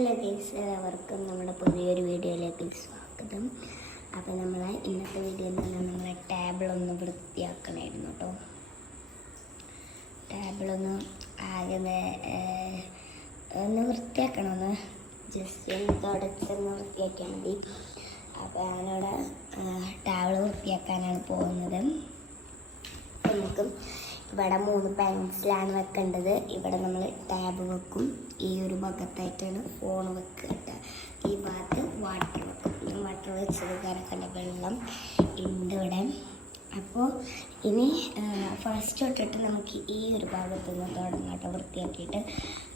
Hello guys, എല്ലാവർക്കും നമ്മുടെ പുതിയൊരു വീഡിയോയിലേക്ക് സ്വാഗതം. അപ്പോൾ നമ്മൾ ഇന്നത്തെ വീഡിയോയിൽ നിന്ന് നമ്മളെ ടേബിളൊന്ന് വൃത്തിയാക്കണമായിരുന്നു കേട്ടോ. ടേബിളൊന്ന് ആകെ ഒന്ന് വൃത്തിയാക്കണമെന്ന് ജസ്റ്റ് തുടച്ചൊന്ന് വൃത്തിയാക്കിയാൽ മതി. അപ്പോൾ ഞാനിവിടെ ടേബിൾ വൃത്തിയാക്കാനാണ് പോകുന്നത്. നമുക്ക് ഇവിടെ 3 പെൻസിലാണ് വെക്കേണ്ടത്. ഇവിടെ നമ്മൾ ടാബ് വെക്കും. ഈ ഒരു ഭാഗത്തായിട്ടാണ് ഫോൺ വെക്കുക. ഈ ഭാഗത്ത് വാട്ടർ വെക്കും. വാട്ടർ വെച്ചത് കറക്കേണ്ട വെള്ളം ഉണ്ട് ഇവിടെ. അപ്പോൾ ഇനി ഫസ്റ്റ് തൊട്ടിട്ട് നമുക്ക് ഈ ഒരു ഭാഗത്ത് നിന്ന് തുടങ്ങാം കേട്ടോ വൃത്തിയാക്കിയിട്ട്.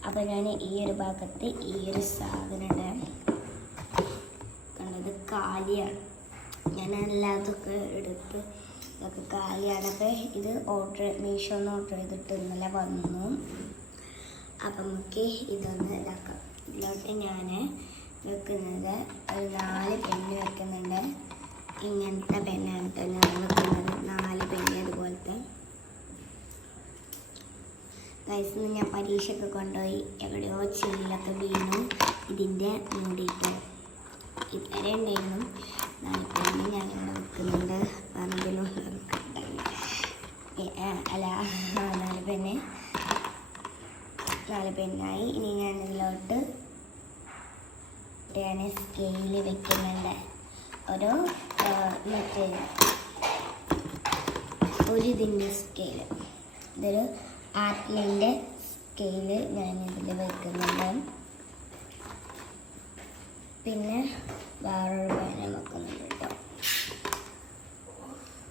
അപ്പോൾ ഞാൻ ഈ ഒരു ഭാഗത്ത് ഈ ഒരു സാധനം കണ്ടത് കാലിയാണ്. ഞാൻ എല്ലാതൊക്കെ എടുത്ത് ഇതൊക്കെ കാലിയാണ്. അപ്പോൾ ഇത് മീഷോന്ന് ഓർഡർ ചെയ്തിട്ട് ഇന്നലെ വന്നു. അപ്പം നമുക്ക് ഇതൊന്ന് ഇതാക്കാം. ഇതിലോട്ട് ഞാൻ വെക്കുന്നത് ഒരു 4 പെന്ന് വെക്കുന്നുണ്ട്. ഇങ്ങനത്തെ പെന്നാണ് കേട്ടോ ഞാൻ വെക്കുന്നത്. 4 പെന്ന് അതുപോലത്തെ. വയസ്സിൽ ഞാൻ പരീക്ഷയൊക്കെ കൊണ്ടുപോയി എവിടെയോ ചില്ലൊക്കെ വീണു ഇതിൻ്റെ മൂടിയിട്ട്. ഇതുവരെ ഉണ്ടായിരുന്നു. 4 പെന്ന് ഞാനിവിടെ വെക്കുന്നുണ്ട്. പറമ്പിലും അല്ല 4 പെന്നായി. ഇനി ഞാനിതിലോട്ട് സ്കെയില് വെക്കുന്നുണ്ട്. ഇതിൻ്റെ സ്കെയില്, ഇതൊരു ആപ്പിളിൻ്റെ സ്കെയില് ഞാനിതിൽ വെക്കുന്നുണ്ട്. പിന്നെ വേറൊരു പേന വെക്കുന്നുണ്ട് കേട്ടോ.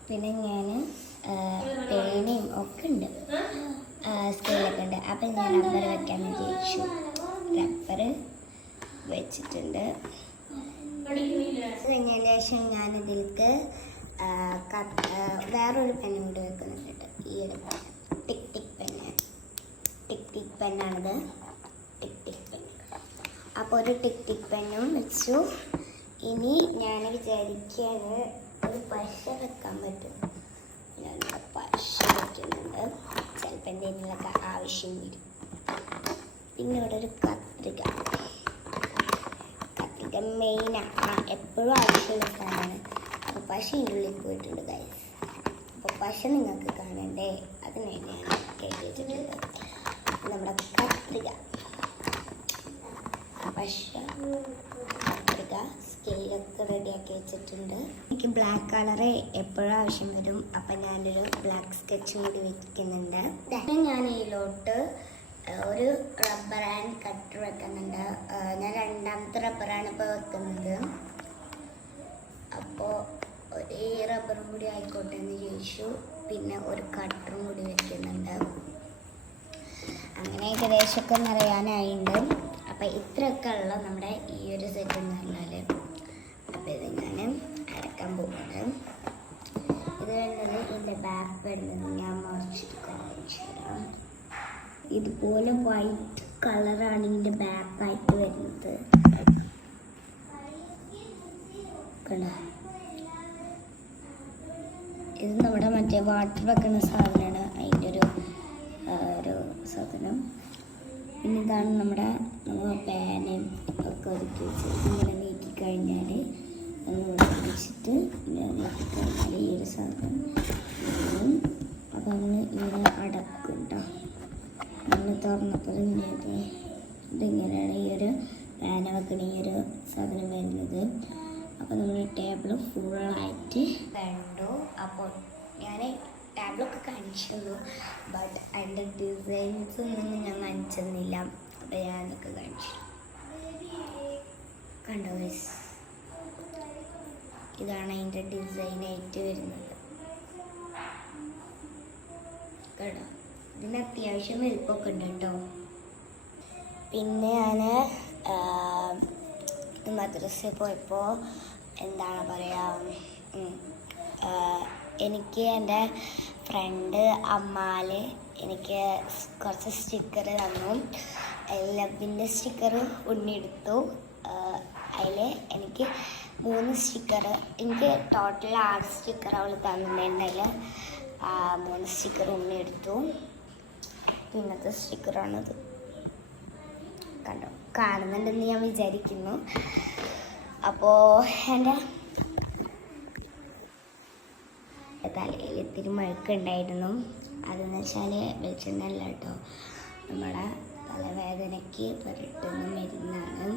പിന്നെ ഞാൻ പേനയും ഒക്കെ ഉണ്ട്, സ്കെയിലൊക്കെ ഉണ്ട്. അപ്പം ഞാൻ റബ്ബർ വെക്കാമെന്ന് വിചാരിച്ചു. റബ്ബർ വെച്ചിട്ടുണ്ട്. കഴിഞ്ഞതിന് ശേഷം ഞാനിതിലേക്ക് വേറൊരു പെന്നും കൂടി വെക്കുന്നുണ്ട് കേട്ടോ. ഈ ഒരു ടിക് ടിക് പെന്നാണിത്. ടിക് പെൻ. അപ്പോൾ ഒരു ടിക് പെന്നും വെച്ചു. ഇനി ഞാൻ വിചാരിക്കുകയാണ് ഒരു പശ വെക്കാൻ പറ്റും. ഞാൻ പശ വയ്ക്കുന്നുണ്ട്. ചിലപ്പോൾ എന്തെങ്കിലുമൊക്കെ ആവശ്യം വരും. പിന്നെ ഇവിടെ ഒരു കത്രിക മെയിനാണ്, എപ്പോഴും ആവശ്യമുള്ള സാധനമാണ്. അപ്പോൾ പശ ഇതിൻ്റെ ഉള്ളിൽ പോയിട്ടുണ്ട് ഗൈസ്. അപ്പോൾ പശ നിങ്ങൾക്ക് കാണണ്ടേ, അതിനായി ഞാൻ കയറ്റി വെച്ചിട്ടുണ്ട്. നമ്മുടെ കത്രിക, പശ, കത്രിക, സ്കെയിലൊക്കെ റെഡിയാക്കി വെച്ചിട്ടുണ്ട്. എനിക്ക് ബ്ലാക്ക് കളറ് എപ്പോഴും ആവശ്യം വരും. അപ്പം ഞാനൊരു ബ്ലാക്ക് സ്കെച്ചും കൂടി വെക്കുന്നുണ്ട്. ഞാൻ ഇതിലോട്ട് ഒരു റബ്ബർ ആൻഡ് കട്ടർ വെക്കുന്നുണ്ട്. ഞാൻ 2ാമത്തെ റബ്ബറാണ് ഇപ്പോൾ വെക്കുന്നത്. അപ്പോൾ ഈ റബ്ബറും കൂടി ആയിക്കോട്ടെ എന്ന് ചോദിച്ചു. പിന്നെ ഒരു കട്ടറും കൂടി വെക്കുന്നുണ്ട്. അങ്ങനെ ഏകദേശമൊക്കെ നിറയാനായിട്ടുണ്ട്. അപ്പം ഇത്രയൊക്കെ ഉള്ള നമ്മുടെ ഈ ഒരു സെറ്റ് എന്ന് പറഞ്ഞാൽ. അപ്പം ഇത് ഞാൻ അരക്കാൻ പോകുന്നത്. ഇത് വരുന്നത് ഇതിൻ്റെ ബാക്ക് വരുന്നത് ഞാൻ മറിച്ചിട്ട് കാണിച്ചു തരാം. ഇതുപോലെ വൈറ്റ് കളറാണ് ഇതിൻ്റെ ബാക്കായിട്ട് വരുന്നത്. കണ്ടോ, ഇത് നമ്മുടെ മറ്റേ വാട്ടർ വെക്കുന്ന സാധനമാണ്. അതിൻ്റെ ഒരു സാധനം. പിന്നെ ഇതാണ് നമ്മുടെ പാനും ഒക്കെ ഒതുക്കി വെച്ച് ഇങ്ങനെ നീക്കി കഴിഞ്ഞാൽ വെച്ചിട്ട് നീക്കി കഴിഞ്ഞാൽ ഈ ഒരു സാധനം അതൊന്ന് ഇങ്ങനെ അടക്കും കേട്ടോ. നമ്മൾ തുറന്നപ്പോൾ ഇതിങ്ങനെയാണ് ഈ ഒരു പാന വെക്കണ ഈ ഒരു സാധനം വരുന്നത്. അപ്പോൾ നമ്മൾ ടേബിൾ ഫുള്ളായിട്ട് കണ്ടു. അപ്പോൾ ഞാൻ ടാബിളൊക്കെ കാണിച്ചു, ബട്ട് അതിൻ്റെ ഡിസൈൻസ് ഒന്നും ഞാൻ കാണിച്ചെന്നില്ല. അപ്പോൾ ഞാനൊക്കെ കാണിച്ചു. കണ്ടോ ഗൈസ്, ഇതാണ് അതിൻ്റെ ഡിസൈനായിട്ട് വരുന്നത്. കേട്ടോ, ഇതിന് അത്യാവശ്യം വലുപ്പമൊക്കെ ഉണ്ട് കേട്ടോ. പിന്നെ ഞാൻ മദ്രസയിൽ പോയപ്പോൾ എന്താണ് പറയുക, എനിക്ക് എൻ്റെ ഫ്രണ്ട് അമ്മാല് എനിക്ക് കുറച്ച് സ്റ്റിക്കർ തന്നു. ലവിൻ്റെ സ്റ്റിക്കർ ഉണ്ണിയെടുത്തു. അതിൽ എനിക്ക് 3 സ്റ്റിക്കർ, എനിക്ക് ടോട്ടൽ 6 സ്റ്റിക്കർ അവൾ തന്നിട്ടുണ്ടെങ്കിൽ 3 സ്റ്റിക്കർ ഉണ്ണിയെടുത്തു. പിന്നത്തെ സ്റ്റിക്കറാണത്. കണ്ടോ. കാണുന്നുണ്ടെന്ന് ഞാൻ വിചാരിക്കുന്നു. അപ്പോൾ എൻ്റെ തലയിൽ ഇത്തിരി മഴക്കുണ്ടായിരുന്നു. അതെന്ന് വെച്ചാൽ വെളിച്ചെണ്ണ അല്ല കേട്ടോ, നമ്മുടെ തലവേദനയ്ക്ക് പുരട്ടുന്ന മരുന്നാണ്.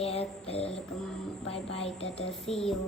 എല്ലാവർക്കും bye bye, tata, see U.